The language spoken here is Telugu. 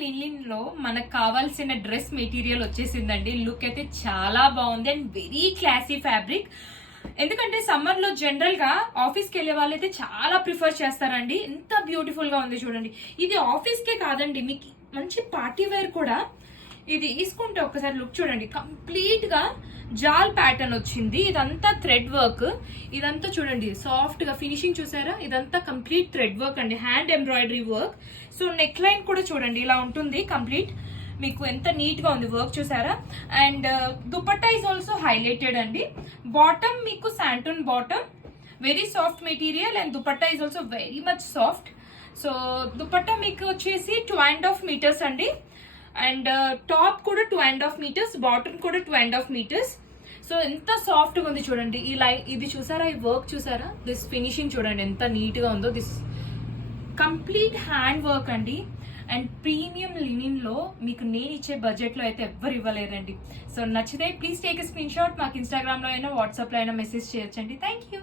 లినిన్ లో మనకు కావాల్సిన డ్రెస్ మెటీరియల్ వచ్చేసిందండి. లుక్ అయితే చాలా బాగుంది అండ్ వెరీ క్లాసీ ఫ్యాబ్రిక్. ఎందుకంటే సమ్మర్ లో జనరల్ గా ఆఫీస్ కి వెళ్లే వాళ్ళైతే చాలా ప్రిఫర్ చేస్తారండి. ఎంత బ్యూటిఫుల్ గా ఉంది చూడండి. ఇది ఆఫీస్ కే కాదండి, మీకు మంచి పార్టీ వేర్ కూడా. ఇది తీసుకుంటే ఒక్కసారి లుక్ చూడండి, కంప్లీట్ గా జాల్ ప్యాటర్న్ వచ్చింది. ఇదంతా థ్రెడ్ వర్క్, ఇదంతా చూడండి సాఫ్ట్ గా ఫినిషింగ్ చూసారా. ఇదంతా కంప్లీట్ థ్రెడ్ వర్క్ అండి, hand embroidery work. So neck line కూడా చూడండి ఇలా ఉంటుంది కంప్లీట్. మీకు ఎంత నీట్ గా ఉంది వర్క్ చూసారా. And dupatta is also highlighted అండి. బాటమ్ మీకు శాంటూన్ bottom, very soft material and dupatta is also very much soft. So dupatta మీకు వచ్చేసి 2.5 మీటర్స్ అండి. అండ్ టాప్ కూడా 2.5 మీటర్స్, బాటమ్ కూడా 2.5 మీటర్స్. సో ఎంత సాఫ్ట్ గా ఉంది చూడండి. ఈ లైన్ ఇది చూసారా, ఈ వర్క్ చూసారా, దిస్ ఫినిషింగ్ చూడండి ఎంత నీట్ గా ఉందో. దిస్ కంప్లీట్ హ్యాండ్ వర్క్ అండి. అండ్ ప్రీమియం లినిన్ లో మీకు నేను ఇచ్చే బడ్జెట్ లో అయితే ఎవ్వరు ఇవ్వలేరండి. సో నచ్చితే please take a screen shot. మాకు ఇన్స్టాగ్రామ్ లో అయినా వాట్సాప్ లో అయినా మెసేజ్ చేయొచ్చండి. Thank you.